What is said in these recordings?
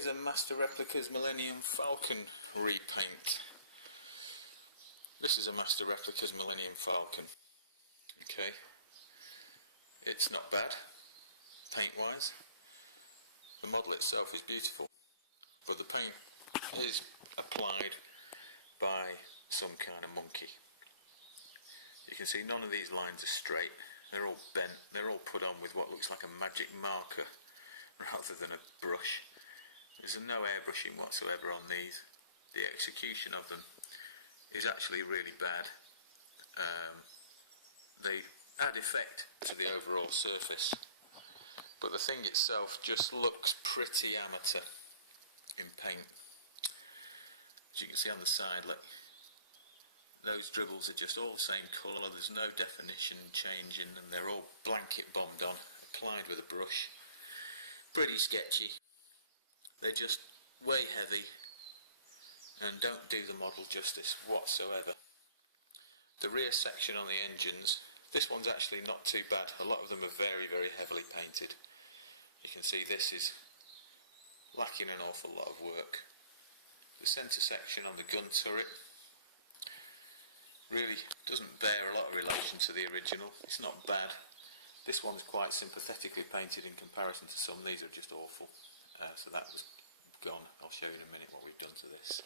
Here's a Master Replicas Millennium Falcon repaint. This is a Master Replicas Millennium Falcon. Okay, it's not bad paint wise. The model itself is beautiful, but the paint is applied by some kind of monkey. You can see none of these lines are straight, they're all bent, they're all put on with what looks like a magic marker rather than a brush. There's no airbrushing whatsoever on these. The execution of them is actually really bad. They add effect to the overall surface, but the thing itself just looks pretty amateur in paint. As you can see on the side, look, those dribbles are just all the same colour, there's no definition change in them, they're all blanket bombed on, applied with a brush. Pretty sketchy. They're just way heavy and don't do the model justice whatsoever. The rear section on the engines, this one's actually not too bad. A lot of them are very, very heavily painted. You can see this is lacking an awful lot of work. The centre section on the gun turret really doesn't bear a lot of relation to the original. It's not bad. This one's quite sympathetically painted in comparison to some. These are just awful. So that was gone. I'll show you in a minute what we've done to this.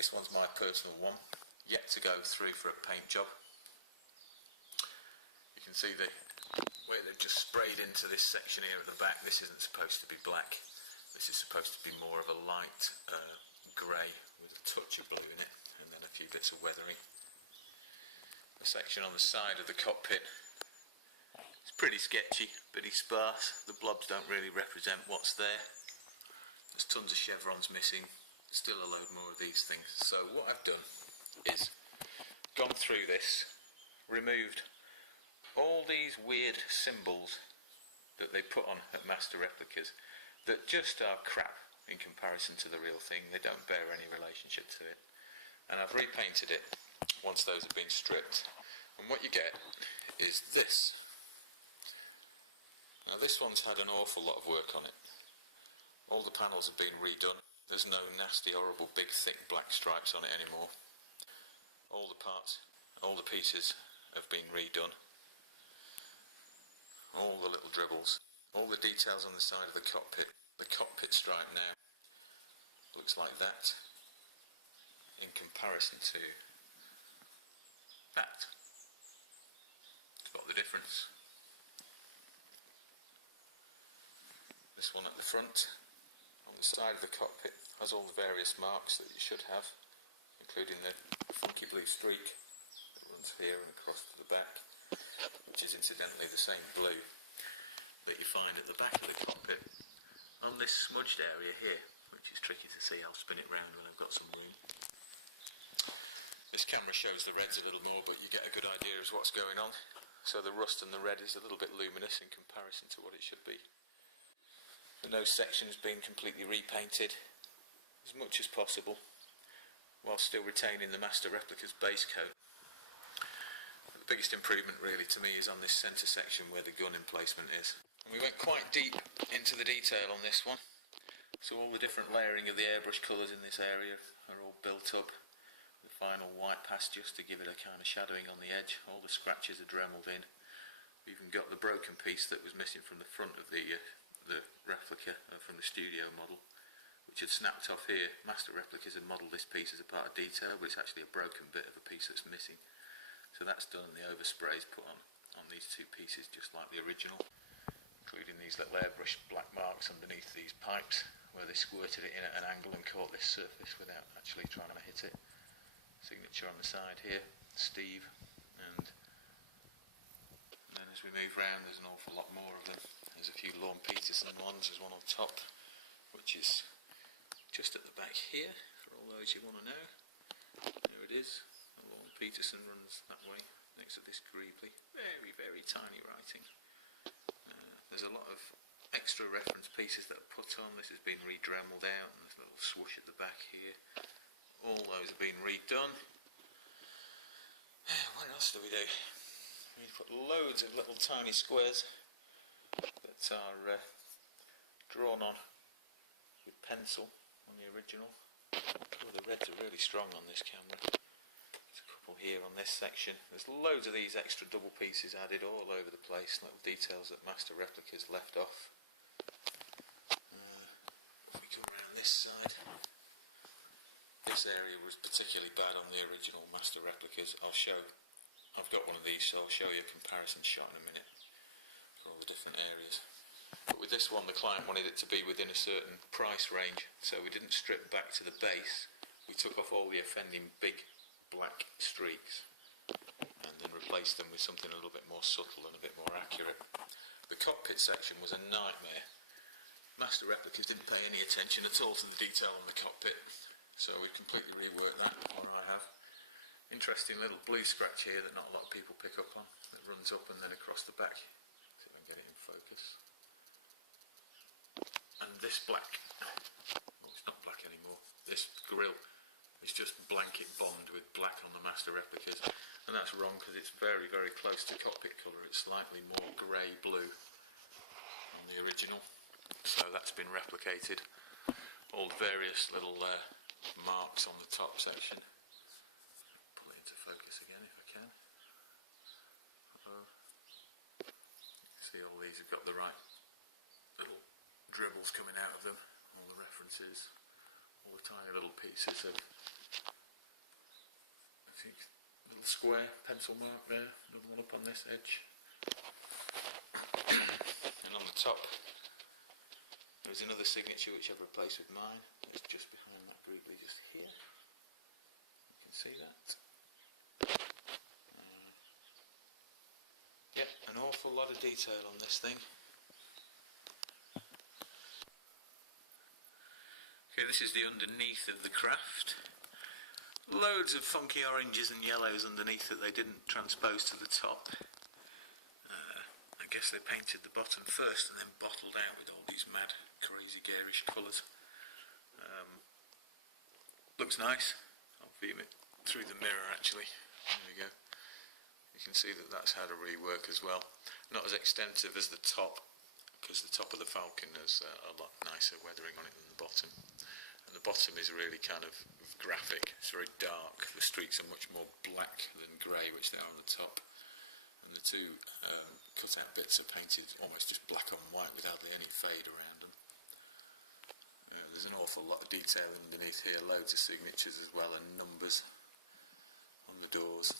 This one's my personal one, yet to go through for a paint job. You can see the way they've just sprayed into this section here at the back. This isn't supposed to be black. This is supposed to be more of a light grey with a touch of blue in it, and then a few bits of weathering. The section on the side of the cockpit, it's pretty sketchy, pretty sparse. The blobs don't really represent what's there. There's tons of chevrons missing, still a load more of these things. So what I've done is gone through this, removed all these weird symbols that they put on at Master Replicas that just are crap in comparison to the real thing. They don't bear any relationship to it. And I've repainted it once those have been stripped. And what you get is this. Now this one's had an awful lot of work on it. All the panels have been redone. There's no nasty, horrible, big, thick black stripes on it anymore. All the parts, all the pieces have been redone. All the little dribbles, all the details on the side of the cockpit stripe now looks like that in comparison to that. Spot the difference. This one at the front, on the side of the cockpit, has all the various marks that you should have, including the funky blue streak that runs here and across to the back, which is incidentally the same blue that you find at the back of the cockpit on this smudged area here, which is tricky to see. I'll spin it round when I've got some room. This camera shows the reds a little more, but you get a good idea of what's going on. So the rust and the red is a little bit luminous in comparison to what it should be. The nose section's been completely repainted as much as possible, while still retaining the Master Replicas base coat. But the biggest improvement really to me is on this centre section where the gun emplacement is. And we went quite deep into the detail on this one, so all the different layering of the airbrush colours in this area are all built up. The final white pass just to give it a kind of shadowing on the edge. All the scratches are dremelled in. We've even got the broken piece that was missing from the front of the replica from the studio model, which had snapped off here. Master Replicas had modelled this piece as a part of detail, but it's actually a broken bit of a piece that's missing. So that's done, and the overspray's put on these two pieces just like the original, including these little airbrush black marks underneath these pipes where they squirted it in at an angle and caught this surface without actually trying to hit it. Signature on the side here, Steve, and then as we move round there's an awful lot more of them. There's a few Lorne Peterson ones, there's one on top which is just at the back here for all those you want to know. There it is, the Lorne Peterson runs that way next to this Greebley. Very, very tiny writing. There's a lot of extra reference pieces that are put on. This has been re-dremelled out, and there's a little swoosh at the back here. All those have been redone. What else do we do? We put loads of little tiny squares that are drawn on with pencil on the original. Oh, the reds are really strong on this camera. There's a couple here on this section. There's loads of these extra double pieces added all over the place, little details that Master Replicas left off. If we come around this side, this area was particularly bad on the original Master Replicas. I've got one of these, so I'll show you a comparison shot in a minute for all the different areas. But with this one, the client wanted it to be within a certain price range, so we didn't strip back to the base. We took off all the offending big black streaks and then replaced them with something a little bit more subtle and a bit more accurate. The cockpit section was a nightmare. Master Replicas didn't pay any attention at all to the detail on the cockpit, so we completely reworked that, or I have. Interesting little blue scratch here that not a lot of people pick up on. It runs up and then across the back. See if I can get it in focus. And this black, well, it's not black anymore, this grille is just blanket bombed with black on the Master Replicas, and that's wrong because it's very, very close to cockpit colour. It's slightly more grey blue on the original, so that's been replicated. All the various little marks on the top section. Pull it into focus again if I can. See, all these have got the right little dribbles coming out of them, all the references, all the tiny little pieces of, I think, little square pencil mark there, another one up on this edge. And on the top there was another signature which I've replaced with mine. It's just behind that greatly, just here. You can see that. Yep, an awful lot of detail on this thing. Okay, this is the underneath of the craft. Loads of funky oranges and yellows underneath that they didn't transpose to the top. I guess they painted the bottom first and then bottled out with all these mad, crazy, garish colours. Looks nice. I'll beam it through the mirror actually. There we go. You can see that that's had a rework as well. Not as extensive as the top, because the top of the Falcon has a lot nicer weathering on it than the bottom. And the bottom is really kind of graphic. It's very dark. The streaks are much more black than grey, which they are on the top. And the two cut-out bits are painted almost just black on white without any fade around them. There's an awful lot of detail underneath here, loads of signatures as well, and numbers on the doors,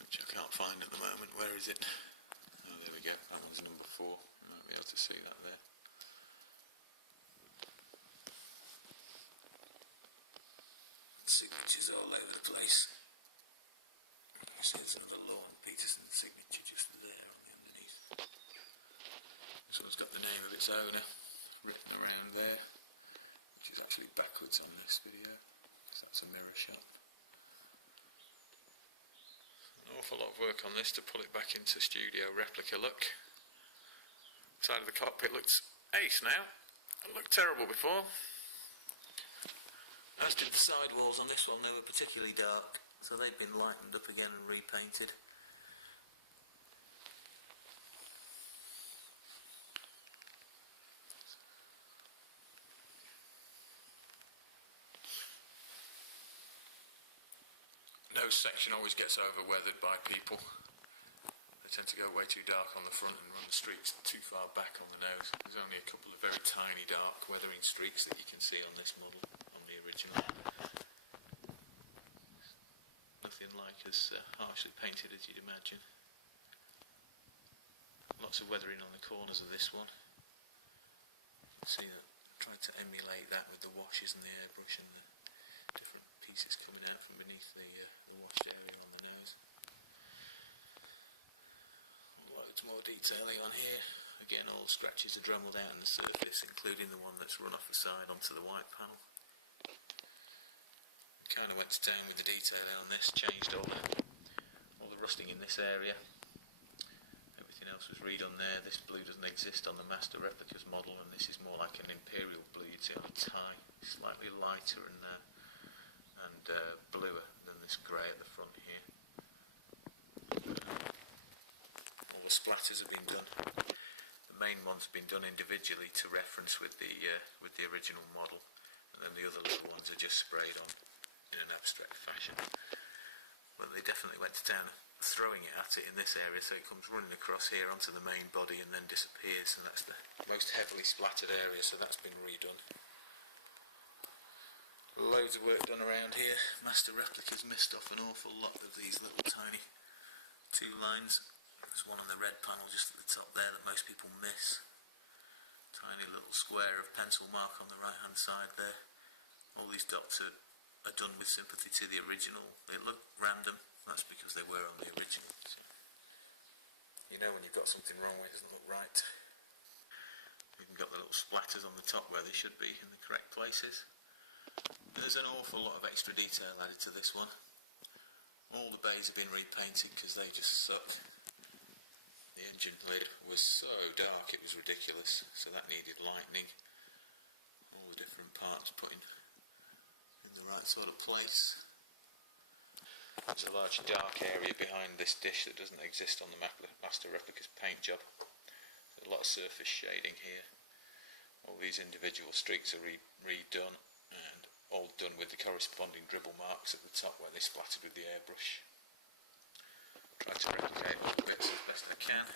which I can't find at the moment. Where is it? Oh, there we go. That one's number 4. You might be able to see that there. Signatures all over the place. You see there's another Lorne Peterson signature just there on the underneath. This one's got the name of its owner written around there, which is actually backwards on this video, because that's a mirror shot. An awful lot of work on this to pull it back into studio replica look. Side of the cockpit looks ace now. It looked terrible before. As did the side walls on this one. They were particularly dark, so they've been lightened up again and repainted. Nose section always gets over-weathered by people. They tend to go way too dark on the front and run the streaks too far back on the nose. There's only a couple of very tiny dark weathering streaks that you can see on this model, on the original. Nothing like as harshly painted as you'd imagine. Lots of weathering on the corners of this one. See that, tried to emulate that with the washes and the airbrush and the different pieces coming out from beneath the washed area on the nose. Loads more detailing on here. Again, all the scratches are dremelled out on the surface, including the one that's run off the side onto the white panel. Kind of went to town with the detailing on this, changed all the rusting in this area. Everything else was redone there. This blue doesn't exist on the Master Replicas model, and this is more like an imperial blue. You'd see on a tie, slightly lighter and bluer than this grey at the front here. All the splatters have been done. The main one ones have been done individually to reference with the original model, and then the other little ones are just sprayed on in an abstract fashion. Well, they definitely went to town throwing it at it in this area, so it comes running across here onto the main body and then disappears, and that's the most heavily splattered area, so that's been redone. Loads of work done around here. Master Replicas missed off an awful lot of these little tiny 2 lines. There's one on the red panel just at the top there that most people miss. Tiny little square of pencil mark on the right hand side there. All these dots are done with sympathy to the original. They look random, that's because they were on the original. So you know when you've got something wrong when it doesn't look right. You've got the little splatters on the top where they should be in the correct places. There's an awful lot of extra detail added to this one. All the bays have been repainted because they just suck. The engine lid was so dark it was ridiculous, so that needed lightening. All the different parts put in the right sort of place. There's a large dark area behind this dish that doesn't exist on the Master Replicas paint job. There's a lot of surface shading here. All these individual streaks are redone, and all done with the corresponding dribble marks at the top where they splattered with the airbrush. Try to replicate all the bits as best I can.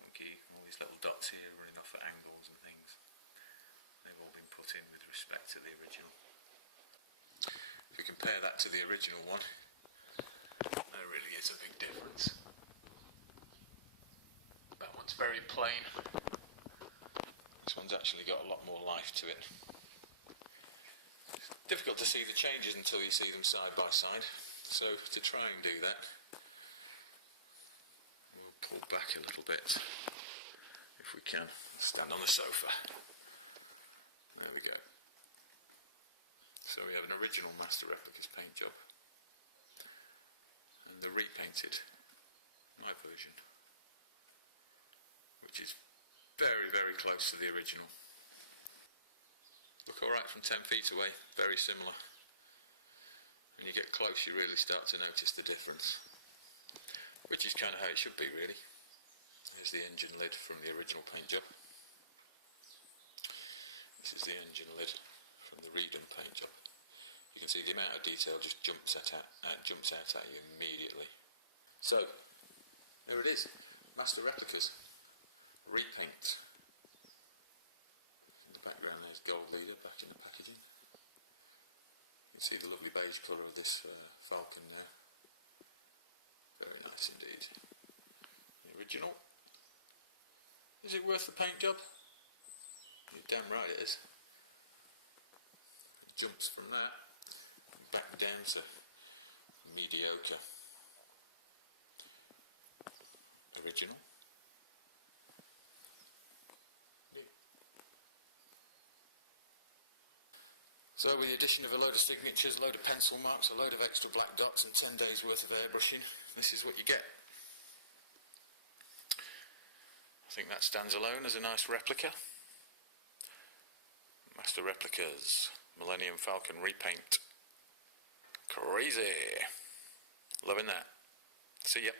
Funky, all these little dots here running off at angles and things. They've all been put in with respect to the original. If we compare that to the original one, there really is a big difference. That one's very plain. This one's actually got a lot more life to it. It's difficult to see the changes until you see them side by side, so to try and do that, we'll pull back a little bit if we can. Stand on the sofa. There we go. So we have an original Master Replicas paint job and the repainted, my version, which is very, very close to the original. Look alright from 10 feet away, very similar. When you get close you really start to notice the difference, which is kind of how it should be really. Here's the engine lid from the original paint job. This is the engine lid from the redone paint job. You can see the amount of detail just jumps out at you immediately. So, there it is, Master Replicas, repaint. In the background there's gold leader back in the packaging. You can see the lovely beige colour of this Falcon now. Very nice indeed. The original. Is it worth the paint job? You're damn right it is. It jumps from that back down to mediocre. Original. So with the addition of a load of signatures, a load of pencil marks, a load of extra black dots and 10 days worth of airbrushing, this is what you get. I think that stands alone as a nice replica. Master Replicas, Millennium Falcon repaint. Crazy! Loving that. See ya.